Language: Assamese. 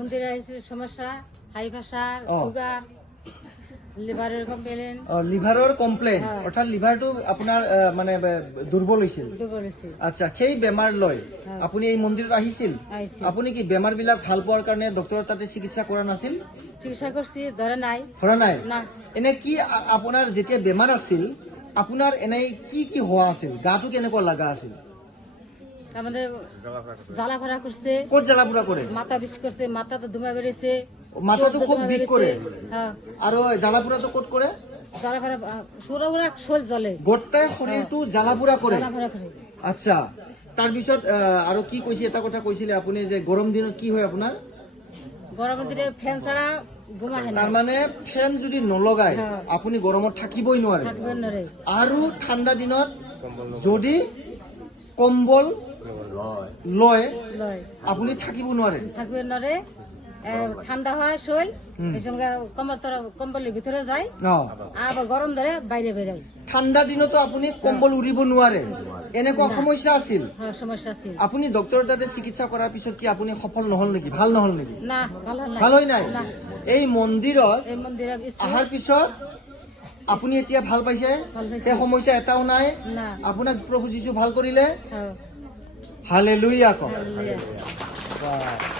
মন্দিৰে এসে সমস্যা হাই প্ৰেসাৰ সুগাৰ লিভাৰেৰ কমপ্লেন লিভাৰৰ কমপ্লেইন অৰ্থাৎ লিভাৰটো আপোনাৰ মানে দুৰ্বল হৈছিল দুৰ্বল হৈছে আচ্ছা সেই বেমাৰ লৈ আপুনি এই মন্দিৰত আহিছিল আপুনি কি বেমাৰ বিলাক ভাল পোৱাৰ কাৰণে ডক্টৰৰ তাতে চিকিৎসা কৰা নাছিল চিকিৎসা কৰছি ধৰে নাই না এনে কি আপোনাৰ যেতিয়া বেমাৰ আছিল আপোনাৰ এনে কি কি হোৱা আছিল গাটো কেনেকুৱা লাগা আছিল আমাদেৰ জ্বালা ফৰা কৰছে ক'ত জ্বালা পোৰা কৰে মাথা বিষ কৰছে মাথা তো ধুমা বেৰিয়েছে মাথাটো খুব বিষ কৰে আৰু জ্বালা পোৰাটো ক'ত কৰে জ্বালা ফৰা সুৰা উৰা শোল জ্বলে গোটেই শৰীৰটো জ্বালা পোৰা কৰে জ্বালা ফৰা কৰে আচ্ছা তাৰপিছত আৰু কি কৈছে এটা কথা কৈছিলে আপুনি যে গৰম দিনত কি হয় আপোনাৰ গৰমেৰ দিনে ফ্যান ছাড়া ঘুম আহে না তাৰ মানে ফেন যদি নলগায় আপুনি গৰমত থাকিবই নোৱাৰে থাকবে নৰে আৰু ঠাণ্ডা দিনত যদি কম্বল লয় লয় আপুনি থাকিব নোৱাৰে থাকবে নরে ঠান্ডা হয় শোল এই সঙ্গে কম্বলের ভিতরে যায় আবার গরম ধরে বাইরে বেরাই ঠাণ্ডা দিনতো আপুনি কম্বল উৰিব নোৱাৰে এনেকুৱা সমস্যা আছিল সমস্যা আছে আপুনি ডক্টৰৰ তাতে চিকিৎসা কৰাৰ পিছত কি আপুনি সফল নহল নেকি ভাল নহল নেকি না ভালো না ভাল হয় নাই এই মন্দিৰত এই মন্দিৰে অহাৰ পিছত আপুনি এতিয়া ভাল পাইছে সেই সমস্যা এটাও নাই না আপোনাক প্ৰভু যীশু ভাল কৰিলে হ্যাঁ হালেলুয়া কওক হালেলুয়া। বাহ।